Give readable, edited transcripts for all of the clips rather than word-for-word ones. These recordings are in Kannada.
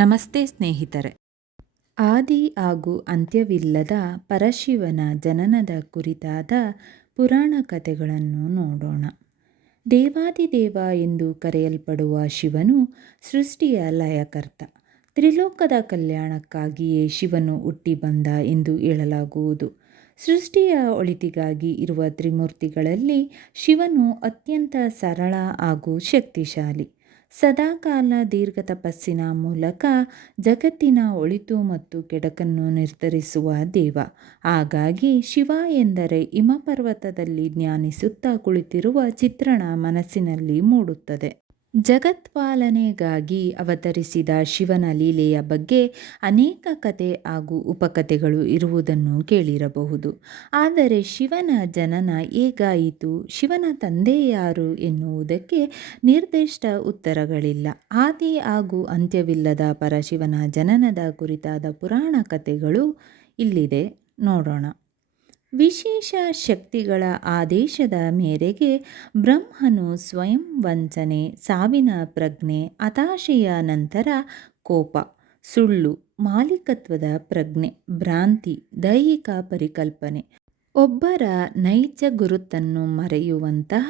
ನಮಸ್ತೆ ಸ್ನೇಹಿತರೆ. ಆದಿ ಹಾಗೂ ಅಂತ್ಯವಿಲ್ಲದ ಪರಶಿವನ ಜನನದ ಕುರಿತಾದ ಪುರಾಣ ಕಥೆಗಳನ್ನು ನೋಡೋಣ. ದೇವಾದಿದೇವ ಎಂದು ಕರೆಯಲ್ಪಡುವ ಶಿವನು ಸೃಷ್ಟಿಯ ಲಯಕರ್ತ. ತ್ರಿಲೋಕದ ಕಲ್ಯಾಣಕ್ಕಾಗಿಯೇ ಶಿವನು ಹುಟ್ಟಿ ಬಂದ ಎಂದು ಹೇಳಲಾಗುವುದು. ಸೃಷ್ಟಿಯ ಒಳಿತಿಗಾಗಿ ಇರುವ ತ್ರಿಮೂರ್ತಿಗಳಲ್ಲಿ ಶಿವನು ಅತ್ಯಂತ ಸರಳ ಹಾಗೂ ಶಕ್ತಿಶಾಲಿ. ಸದಾಕಾಲ ದೀರ್ಘ ತಪಸ್ಸಿನ ಮೂಲಕ ಜಗತ್ತಿನ ಒಳಿತು ಮತ್ತು ಕೆಡುಕನ್ನು ನಿರ್ಧರಿಸುವ ದೇವ. ಹಾಗಾಗಿ ಶಿವ ಎಂದರೆ ಹಿಮಪರ್ವತದಲ್ಲಿ ಧ್ಯಾನಿಸುತ್ತಾ ಕುಳಿತಿರುವ ಚಿತ್ರಣ ಮನಸ್ಸಿನಲ್ಲಿ ಮೂಡುತ್ತದೆ. ಜಗತ್ಪಾಲನೆಗಾಗಿ ಅವತರಿಸಿದ ಶಿವನ ಲೀಲೆಯ ಬಗ್ಗೆ ಅನೇಕ ಕಥೆ ಹಾಗೂ ಉಪಕಥೆಗಳು ಇರುವುದನ್ನು ಕೇಳಿರಬಹುದು. ಆದರೆ ಶಿವನ ಜನನ ಹೇಗಾಯಿತು, ಶಿವನ ತಂದೆ ಯಾರು ಎನ್ನುವುದಕ್ಕೆ ನಿರ್ದಿಷ್ಟ ಉತ್ತರಗಳಿಲ್ಲ. ಆದಿ ಹಾಗೂ ಅಂತ್ಯವಿಲ್ಲದ ಪರಶಿವನ ಜನನದ ಕುರಿತಾದ ಪುರಾಣ ಕಥೆಗಳು ಇಲ್ಲಿದೆ, ನೋಡೋಣ. ವಿಶೇಷ ಶಕ್ತಿಗಳ ಆದೇಶದ ಮೇರೆಗೆ ಬ್ರಹ್ಮನು ಸ್ವಯಂ ವಂಚನೆ, ಸಾವಿನ ಪ್ರಜ್ಞೆ, ಹತಾಶೆಯ ನಂತರ ಕೋಪ, ಸುಳ್ಳು, ಮಾಲೀಕತ್ವದ ಪ್ರಜ್ಞೆ, ಭ್ರಾಂತಿ, ದೈಹಿಕ ಪರಿಕಲ್ಪನೆ, ಒಬ್ಬರ ನೈಜ ಗುರುತನ್ನು ಮರೆಯುವಂತಹ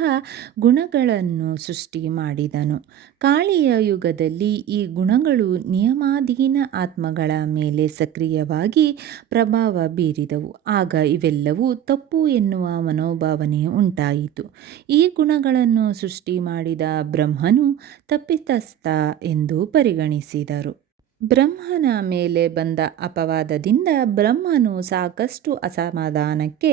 ಗುಣಗಳನ್ನು ಸೃಷ್ಟಿ ಮಾಡಿದನು. ಕಾಳಿಯ ಯುಗದಲ್ಲಿ ಈ ಗುಣಗಳು ನಿಯಮಾಧೀನ ಆತ್ಮಗಳ ಮೇಲೆ ಸಕ್ರಿಯವಾಗಿ ಪ್ರಭಾವ ಬೀರಿದವು. ಆಗ ಇವೆಲ್ಲವೂ ತಪ್ಪು ಎನ್ನುವ ಮನೋಭಾವನೆ ಉಂಟಾಯಿತು. ಈ ಗುಣಗಳನ್ನು ಸೃಷ್ಟಿ ಮಾಡಿದ ಬ್ರಹ್ಮನು ತಪ್ಪಿತಸ್ಥ ಎಂದು ಪರಿಗಣಿಸಿದರು. ಬ್ರಹ್ಮನ ಮೇಲೆ ಬಂದ ಅಪವಾದದಿಂದ ಬ್ರಹ್ಮನು ಸಾಕಷ್ಟು ಅಸಮಾಧಾನಕ್ಕೆ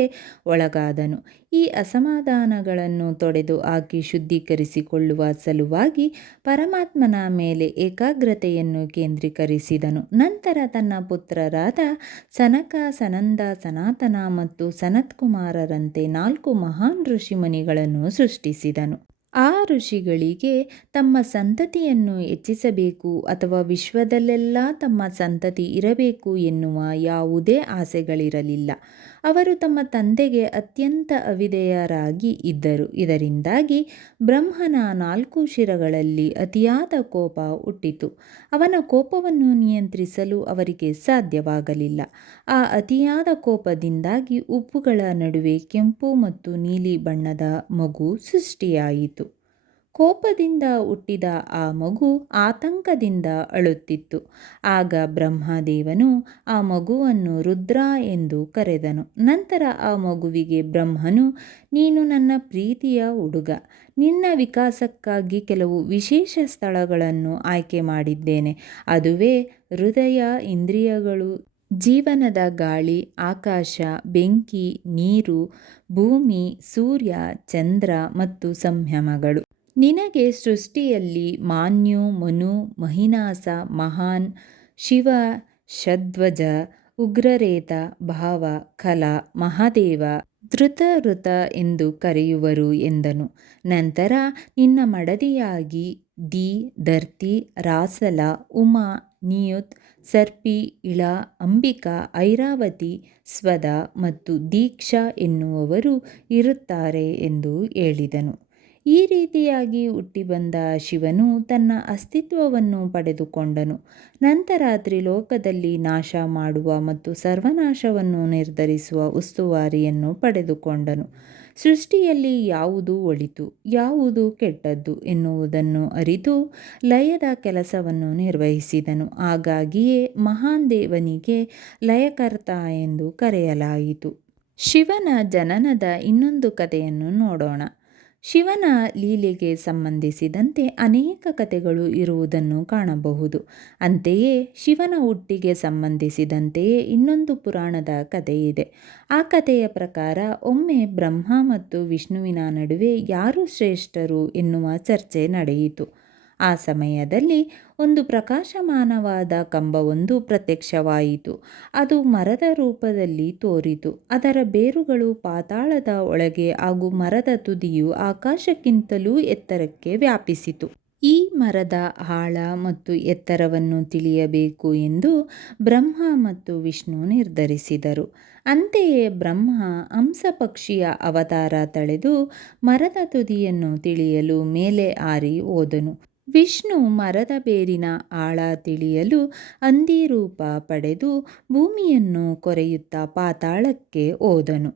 ಒಳಗಾದನು. ಈ ಅಸಮಾಧಾನಗಳನ್ನು ತೊಡೆದು ಹಾಕಿ ಶುದ್ಧೀಕರಿಸಿಕೊಳ್ಳುವ ಸಲುವಾಗಿ ಪರಮಾತ್ಮನ ಮೇಲೆ ಏಕಾಗ್ರತೆಯನ್ನು ಕೇಂದ್ರೀಕರಿಸಿದನು. ನಂತರ ತನ್ನ ಪುತ್ರರಾದ ಸನಕ, ಸನಂದ, ಸನಾತನ ಮತ್ತು ಸನತ್ಕುಮಾರರಂತೆ 4 ಮಹಾನ್ ಋಷಿಮುನಿಗಳನ್ನು ಸೃಷ್ಟಿಸಿದನು. ಆ ಋಷಿಗಳಿಗೆ ತಮ್ಮ ಸಂತತಿಯನ್ನು ಹೆಚ್ಚಿಸಬೇಕು ಅಥವಾ ವಿಶ್ವದಲ್ಲೆಲ್ಲ ತಮ್ಮ ಸಂತತಿ ಇರಬೇಕು ಎನ್ನುವ ಯಾವುದೇ ಆಸೆಗಳಿರಲಿಲ್ಲ. ಅವರು ತಮ್ಮ ತಂದೆಗೆ ಅತ್ಯಂತ ಅವಿಧೇಯರಾಗಿ ಇದ್ದರು. ಇದರಿಂದಾಗಿ ಬ್ರಹ್ಮನ 4 ಶಿರಗಳಲ್ಲಿ ಅತಿಯಾದ ಕೋಪ ಹುಟ್ಟಿತು. ಅವನ ಕೋಪವನ್ನು ನಿಯಂತ್ರಿಸಲು ಅವರಿಗೆ ಸಾಧ್ಯವಾಗಲಿಲ್ಲ. ಆ ಅತಿಯಾದ ಕೋಪದಿಂದಾಗಿ ಉಬ್ಬುಗಳ ನಡುವೆ ಕೆಂಪು ಮತ್ತು ನೀಲಿ ಬಣ್ಣದ ಮಗು ಸೃಷ್ಟಿಯಾಯಿತು. ಕೋಪದಿಂದ ಹುಟ್ಟಿದ ಆ ಮಗು ಆತಂಕದಿಂದ ಅಳುತ್ತಿತ್ತು. ಆಗ ಬ್ರಹ್ಮದೇವನು ಆ ಮಗುವನ್ನು ರುದ್ರ ಎಂದು ಕರೆದನು. ನಂತರ ಆ ಮಗುವಿಗೆ ಬ್ರಹ್ಮನು, ನೀನು ನನ್ನ ಪ್ರೀತಿಯ ಹುಡುಗ. ನಿನ್ನ ವಿಕಾಸಕ್ಕಾಗಿ ಕೆಲವು ವಿಶೇಷ ಸ್ಥಳಗಳನ್ನು ಆಯ್ಕೆ ಮಾಡಿದ್ದೇನೆ. ಅದುವೇ ಹೃದಯ, ಇಂದ್ರಿಯಗಳು, ಜೀವನದ ಗಾಳಿ, ಆಕಾಶ, ಬೆಂಕಿ, ನೀರು, ಭೂಮಿ, ಸೂರ್ಯ, ಚಂದ್ರ ಮತ್ತು ಸಂಯಮಗಳು. ನಿನಗೆ ಸೃಷ್ಟಿಯಲ್ಲಿ ಮಾನ್ಯು, ಮನು, ಮಹಿನಾಸ, ಮಹಾನ್, ಶಿವ, ಶಧ್ವಜ, ಉಗ್ರರೇತ, ಭಾವ, ಕಲ, ಮಹಾದೇವ, ಧೃತಋತ ಎಂದು ಕರೆಯುವರು ಎಂದನು. ನಂತರ ನಿನ್ನ ಮಡದಿಯಾಗಿ ದಿ, ಧರ್ತಿ, ರಾಸಲ, ಉಮಾ, ನಿಯುತ್, ಸರ್ಪಿ, ಇಳ, ಅಂಬಿಕಾ, ಐರಾವತಿ, ಸ್ವದ ಮತ್ತು ದೀಕ್ಷಾ ಎನ್ನುವವರು ಇರುತ್ತಾರೆ ಎಂದು ಹೇಳಿದನು. ಈ ರೀತಿಯಾಗಿ ಹುಟ್ಟಿಬಂದ ಶಿವನು ತನ್ನ ಅಸ್ತಿತ್ವವನ್ನು ಪಡೆದುಕೊಂಡನು. ನಂತರ ತ್ರಿಲೋಕದಲ್ಲಿ ನಾಶ ಮಾಡುವ ಮತ್ತು ಸರ್ವನಾಶವನ್ನು ನಿರ್ಧರಿಸುವ ಉಸ್ತುವಾರಿಯನ್ನು ಪಡೆದುಕೊಂಡನು. ಸೃಷ್ಟಿಯಲ್ಲಿ ಯಾವುದು ಒಳಿತು, ಯಾವುದು ಕೆಟ್ಟದ್ದು ಎನ್ನುವುದನ್ನು ಅರಿತು ಲಯದ ಕೆಲಸವನ್ನು ನಿರ್ವಹಿಸಿದನು. ಹಾಗಾಗಿಯೇ ಮಹಾನ್ ದೇವನಿಗೆ ಲಯಕರ್ತ ಎಂದು ಕರೆಯಲಾಯಿತು. ಶಿವನ ಜನನದ ಇನ್ನೊಂದು ಕಥೆಯನ್ನು ನೋಡೋಣ. ಶಿವನ ಲೀಲೆಗೆ ಸಂಬಂಧಿಸಿದಂತೆ ಅನೇಕ ಕಥೆಗಳು ಇರುವುದನ್ನು ಕಾಣಬಹುದು. ಅಂತೆಯೇ ಶಿವನ ಹುಟ್ಟಿಗೆ ಸಂಬಂಧಿಸಿದಂತೆಯೇ ಇನ್ನೊಂದು ಪುರಾಣದ ಕಥೆಯಿದೆ. ಆ ಕಥೆಯ ಪ್ರಕಾರ ಒಮ್ಮೆ ಬ್ರಹ್ಮ ಮತ್ತು ವಿಷ್ಣುವಿನ ನಡುವೆ ಯಾರು ಶ್ರೇಷ್ಠರು ಎನ್ನುವ ಚರ್ಚೆ ನಡೆಯಿತು. ಆ ಸಮಯದಲ್ಲಿ ಒಂದು ಪ್ರಕಾಶಮಾನವಾದ ಕಂಬವೊಂದು ಪ್ರತ್ಯಕ್ಷವಾಯಿತು. ಅದು ಮರದ ರೂಪದಲ್ಲಿ ತೋರಿತು. ಅದರ ಬೇರುಗಳು ಪಾತಾಳದ ಒಳಗೆ ಹಾಗೂ ಮರದ ತುದಿಯು ಆಕಾಶಕ್ಕಿಂತಲೂ ಎತ್ತರಕ್ಕೆ ವ್ಯಾಪಿಸಿತು. ಈ ಮರದ ಆಳ ಮತ್ತು ಎತ್ತರವನ್ನು ತಿಳಿಯಬೇಕು ಎಂದು ಬ್ರಹ್ಮ ಮತ್ತು ವಿಷ್ಣು ನಿರ್ಧರಿಸಿದರು. ಅಂತೆಯೇ ಬ್ರಹ್ಮ ಹಂಸ ಪಕ್ಷಿಯ ಅವತಾರ ತಳೆದು ಮರದ ತುದಿಯನ್ನು ತಿಳಿಯಲು ಮೇಲೆ ಹಾರಿ ಹೋದನು. ವಿಷ್ಣು ಮರದ ಬೇರಿನ ಆಳ ತಿಳಿಯಲು ಹಂದಿ ರೂಪ ಪಡೆದು ಭೂಮಿಯನ್ನು ಕೊರೆಯುತ್ತಾ ಪಾತಾಳಕ್ಕೆ ಹೋದನು.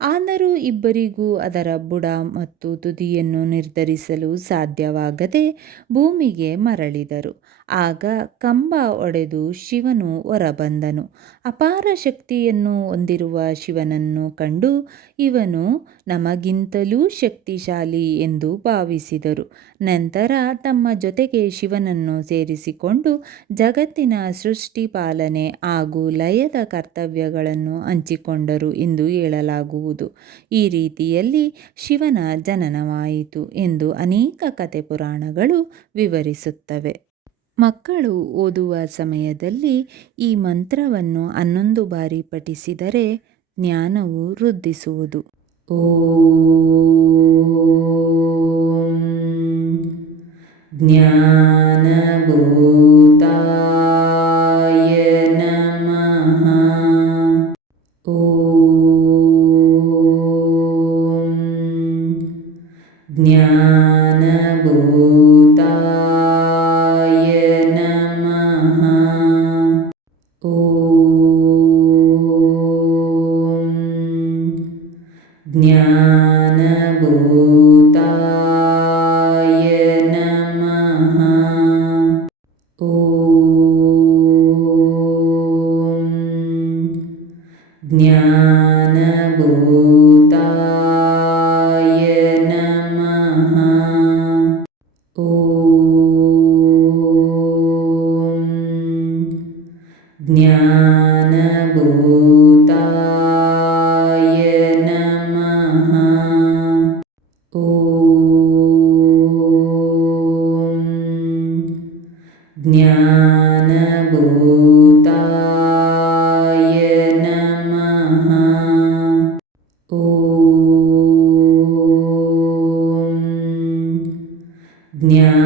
ಆದರೂ ಇಬ್ಬರಿಗೂ ಅದರ ಬುಡ ಮತ್ತು ತುದಿಯನ್ನು ನಿರ್ಧರಿಸಲು ಸಾಧ್ಯವಾಗದೆ ಭೂಮಿಗೆ ಮರಳಿದರು. ಆಗ ಕಂಬ ಒಡೆದು ಶಿವನು ಹೊರಬಂದನು. ಅಪಾರ ಶಕ್ತಿಯನ್ನು ಹೊಂದಿರುವ ಶಿವನನ್ನು ಕಂಡು ಇವನು ನಮಗಿಂತಲೂ ಶಕ್ತಿಶಾಲಿ ಎಂದು ಭಾವಿಸಿದರು. ನಂತರ ತಮ್ಮ ಜೊತೆಗೆ ಶಿವನನ್ನು ಸೇರಿಸಿಕೊಂಡು ಜಗತ್ತಿನ ಸೃಷ್ಟಿ, ಪಾಲನೆ ಹಾಗೂ ಲಯದ ಕರ್ತವ್ಯಗಳನ್ನು ಹಂಚಿಕೊಂಡರು ಎಂದು ಹೇಳಲಾಗುವುದು. ಈ ರೀತಿಯಲ್ಲಿ ಶಿವನ ಜನನವಾಯಿತು ಎಂದು ಅನೇಕ ಕಥೆ ಪುರಾಣಗಳು ವಿವರಿಸುತ್ತವೆ. ಮಕ್ಕಳು ಓದುವ ಸಮಯದಲ್ಲಿ ಈ ಮಂತ್ರವನ್ನು 11 ಬಾರಿ ಪಠಿಸಿದರೆ ಜ್ಞಾನವು ವೃದ್ಧಿಸುವುದು. ಓಂ ಜ್ಞಾನಭೂತಾಯ ನಮಃ. ಓಂ ಜ್ಞಾನಭೂತಾಯ ನಮಃ. ಓಂ ಜ್ಞಾನಭೂತಾಯ ನಮಃ. ಓಂ ಜ್ಞಾನಭೂತಾಯ ನಮಃ. ಓಂ ಜ್ಞಾನಭೂತಾಯ ನಮಃ. ಓಂ ಜ್ಞಾನಭೂತಾಯ ನಮಃ. ಓಂ ಜ್ಞಾನಭೂತಾಯ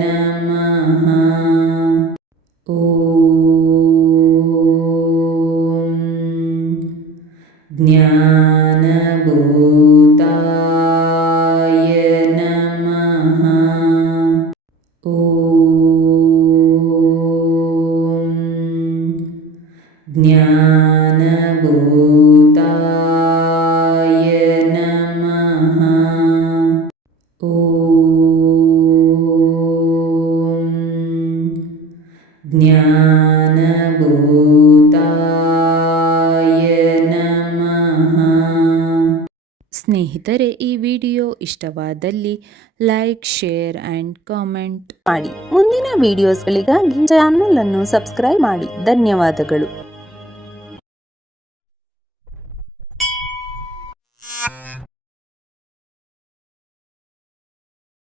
ನಮಃ. ಓಂ ಜ್ಞಾನಭೂತಾಯ ನಮಃ. ಓಂ ಜ್ಞಾನಭೂತಾಯ ನಮಃ. ಓಂ ಜ್ಞಾನಭೂತಾಯ ನಮಃ. ಸ್ನೇಹಿತರೆ, ಈ ವಿಡಿಯೋ ಇಷ್ಟವಾದಲ್ಲಿ ಲೈಕ್, ಶೇರ್ ಆ್ಯಂಡ್ ಕಾಮೆಂಟ್ ಮಾಡಿ. ಮುಂದಿನ ವಿಡಿಯೋಸ್ಗಳಿಗಾಗಿ ಚಾನಲ್ ಅನ್ನು ಸಬ್ಸ್ಕ್ರೈಬ್ ಮಾಡಿ. ಧನ್ಯವಾದಗಳು.